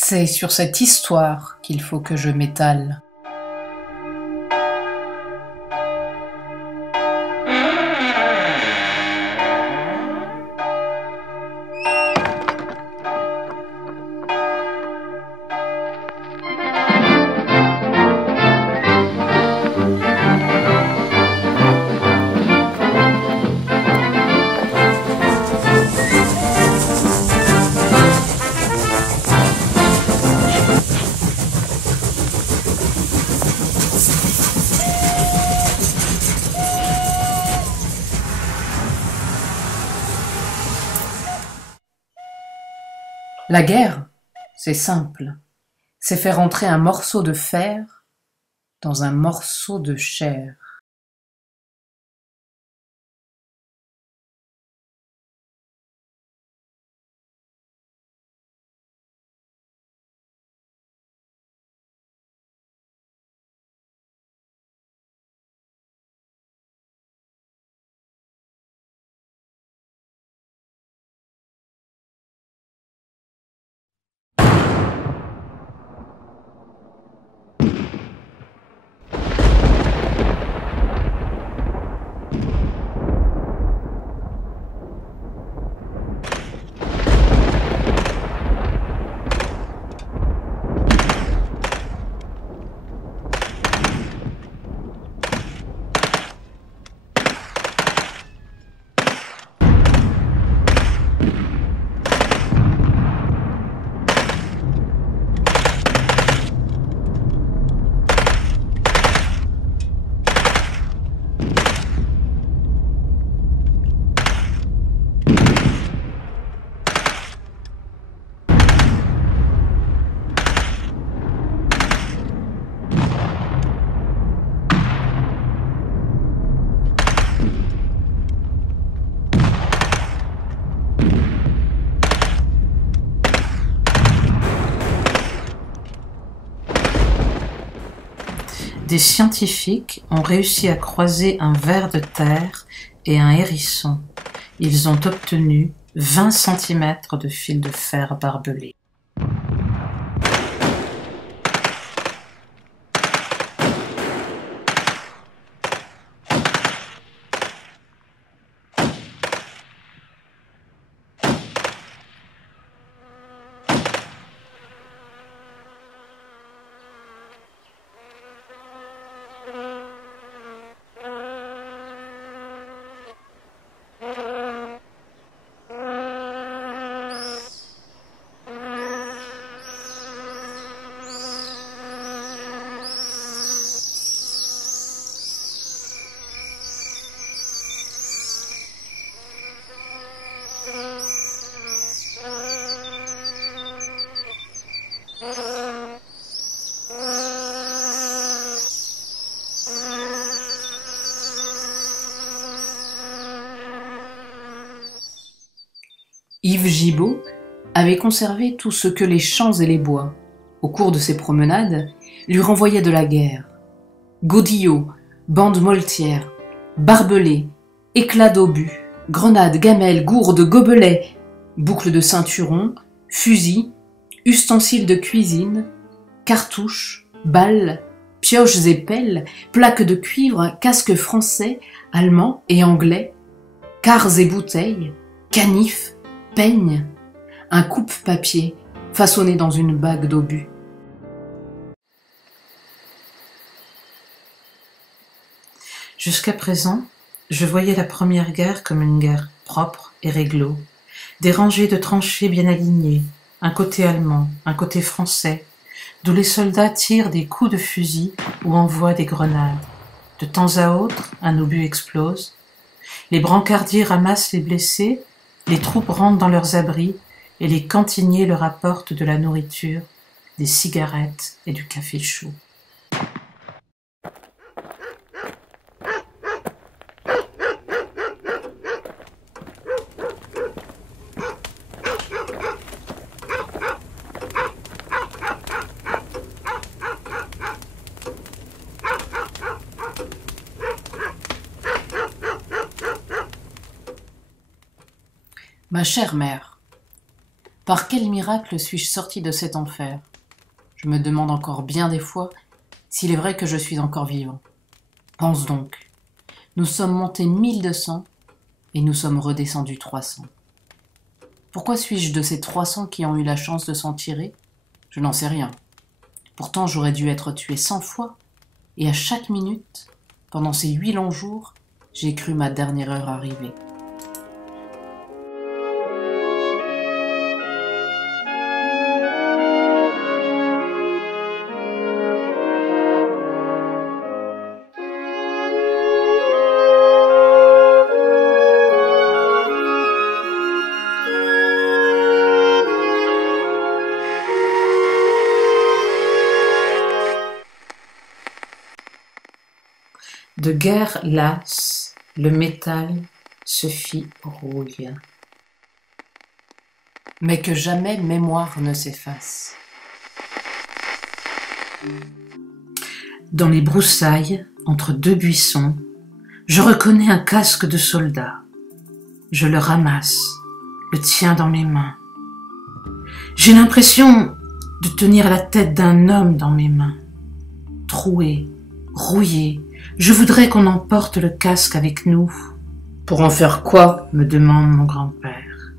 C'est sur cette histoire qu'il faut que je m'étale. La guerre, c'est simple, c'est faire entrer un morceau de fer dans un morceau de chair. Des scientifiques ont réussi à croiser un ver de terre et un hérisson. Ils ont obtenu 20 cm de fil de fer barbelé. Yves Gibault avait conservé tout ce que les champs et les bois, au cours de ses promenades, lui renvoyaient de la guerre. Godillots, bandes moltières, barbelés, éclats d'obus, grenades, gamelles, gourdes, gobelets, boucles de ceinturons, fusils, ustensiles de cuisine, cartouches, balles, pioches et pelles, plaques de cuivre, casques français, allemands et anglais, quarts et bouteilles, canifs, peignes, un coupe-papier façonné dans une bague d'obus. Jusqu'à présent, je voyais la Première Guerre comme une guerre propre et réglo, des rangées de tranchées bien alignées, un côté allemand, un côté français, d'où les soldats tirent des coups de fusil ou envoient des grenades. De temps à autre, un obus explose, les brancardiers ramassent les blessés, les troupes rentrent dans leurs abris et les cantiniers leur apportent de la nourriture, des cigarettes et du café chaud. Ma chère mère, Par quel miracle suis-je sorti de cet enfer? Je me demande encore bien des fois s'il est vrai que je suis encore vivant. Pense donc, nous sommes montés 1200 et nous sommes redescendus 300. Pourquoi suis-je de ces 300 qui ont eu la chance de s'en tirer? Je n'en sais rien. Pourtant, j'aurais dû être tué 100 fois, et à chaque minute, pendant ces 8 longs jours, j'ai cru ma dernière heure arriver. De guerre lasse, le métal se fit rouille. Mais que jamais mémoire ne s'efface. Dans les broussailles, entre deux buissons, je reconnais un casque de soldat. Je le ramasse, le tiens dans mes mains. J'ai l'impression de tenir la tête d'un homme dans mes mains. Troué, rouillé, je voudrais qu'on emporte le casque avec nous. Pour en faire quoi? Me demande mon grand-père.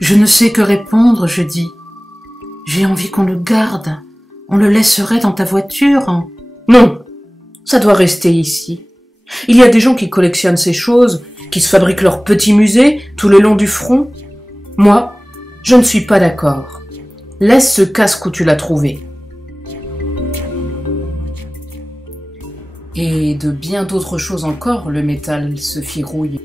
Je ne sais que répondre, je dis. J'ai envie qu'on le garde. On le laisserait dans ta voiture? Non, ça doit rester ici. Il y a des gens qui collectionnent ces choses, qui se fabriquent leur petit musée tout le long du front. Moi, je ne suis pas d'accord. Laisse ce casque où tu l'as trouvé. Et de bien d'autres choses encore, le métal se fit rouille.